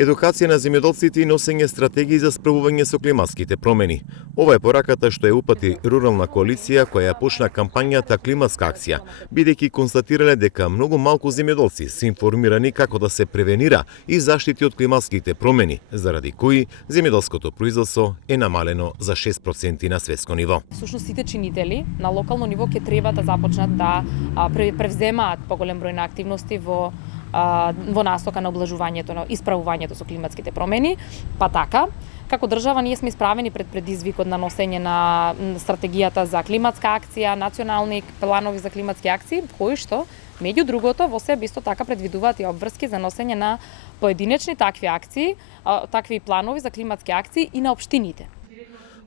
Едукација на земјоделците и носење стратегии за справување со климатските промени. Ова е пораката што ја упати Рурална коалиција која ја почна кампањата Климатска акција, бидејќи констатирале дека многу малку земјоделци се информирани како да се превенира и заштити од климатските промени, заради кои земјоделското производство е намалено за 6% на светско ниво. Всушност сите чинители на локално ниво ќе треба да започнат да превземаат поголем број на активности во насока на облажувањето, на исправувањето со климатските промени, па така, како држава ние сме исправени пред предизвикот на носење на стратегијата за климатска акција, национални планови за климатски акции, кои што, меѓу другото, во себе исто така предвидуваат и обврски за носење на поединечни такви акции, такви планови за климатски акции и на општините.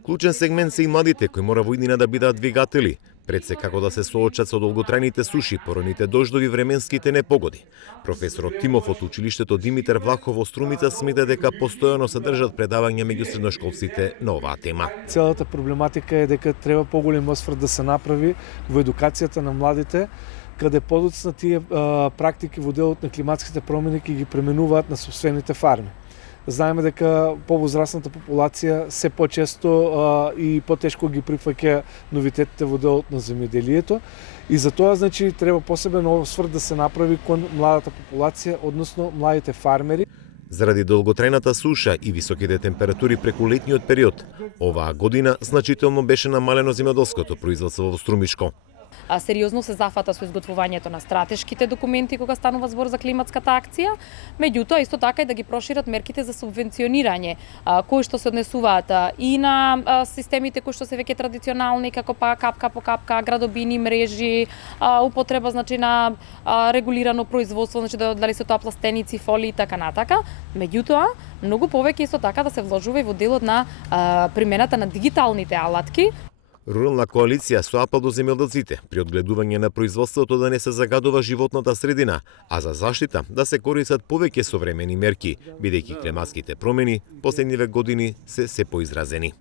Клучен сегмент се и младите кои мора во иднина да бидат двигатели, пред се како да се соочат со долготрајните суши, пороните дождови, временските непогоди. Професорот Тимов од училиштето Димитар Влахов во Струмица смета дека постојано се држат предавања меѓу средношколците на оваа тема. Целата проблематика е дека треба поголем осврт да се направи во едукацијата на младите, каде подоцна тие практики во делот на климатските промени ќе ги пременуваат на сопствените фарми. Знаеме дека повозрасната популација се почесто и потешко ги прифаќа новитетите во делот на земјоделието и за тоа значи треба посебен осврт да се направи кон младата популација, односно младите фармери. Заради долготрајната суша и високите температури преку летниот период, оваа година значително беше намалено земјоделското производство во Струмишко. Сериозно се зафата со изготвувањето на стратешките документи кога станува збор за климатската акција, меѓутоа исто така и да ги прошират мерките за субвенционирање, кои што се однесуваат и на системите кои што се веќе традиционални, како па капка по капка, градобини, мрежи, употреба значи на регулирано производство, значи дали се тоа пластеници, фолии и така натака. Меѓутоа, многу повеќе исто така да се вложува и во делот на примената на дигиталните алатки. Рурална коалиција со апел до земјоделците при одгледување на производството да не се загадува животната средина, а за заштита да се користат повеќе современи мерки, бидејќи климатските промени последниве години се поизразени.